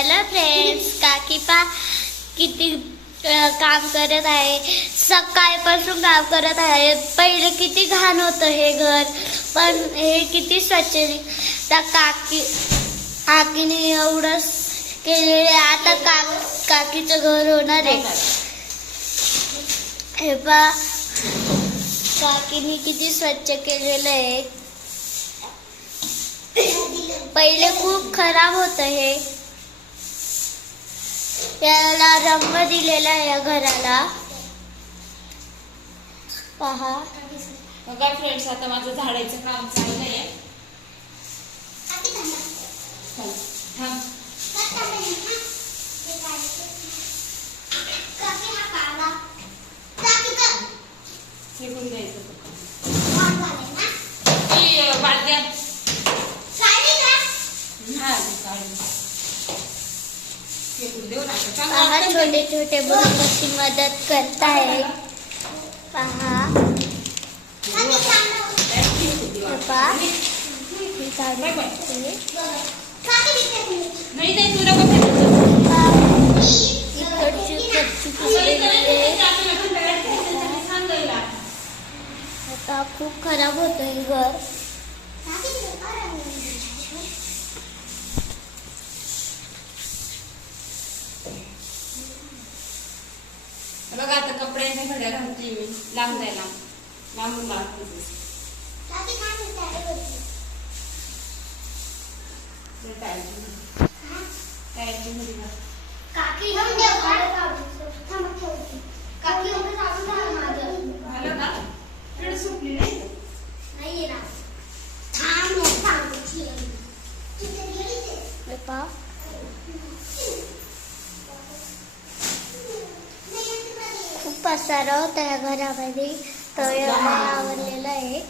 बघायला फ्रेंड्स काकी पा किती काम करत आहे. सकाळपासून काम करत आहे. पहिले किती घाण होतं हे घर. पण हे किती स्वच्छ त्या काकी काकीने एवढं केलेलं आहे. आता का काकीचं घर होणार आहे. हे पा काकीने किती स्वच्छ केलेलं आहे. पहिले खूप खराब होतं हे. त्याला रंग दिलेला आहे या घराला. पहा. बघा फ्रेंड्स आता माझं झाडायचं काम चाललंय आहे चला, थांब. फेकून द्यायचं फक्त. ती, अं, बादल्या हा ती काढून. फेकून देऊ ना आता. चांगलं पहा छोटे छोटे मुलं कशी मदत करता है पहा. इकडची कच्ची आता खूप खराब होतोय घर बघा आता कपड्यांच्या घड्या घालते मी लांब जायला लांबून लागते टायरची घडी घाल. झालं का इकडे सुटली नाही? हे पहा खूप पसारा होता या घरामध्ये. तो एवढा आवडलेला आहे.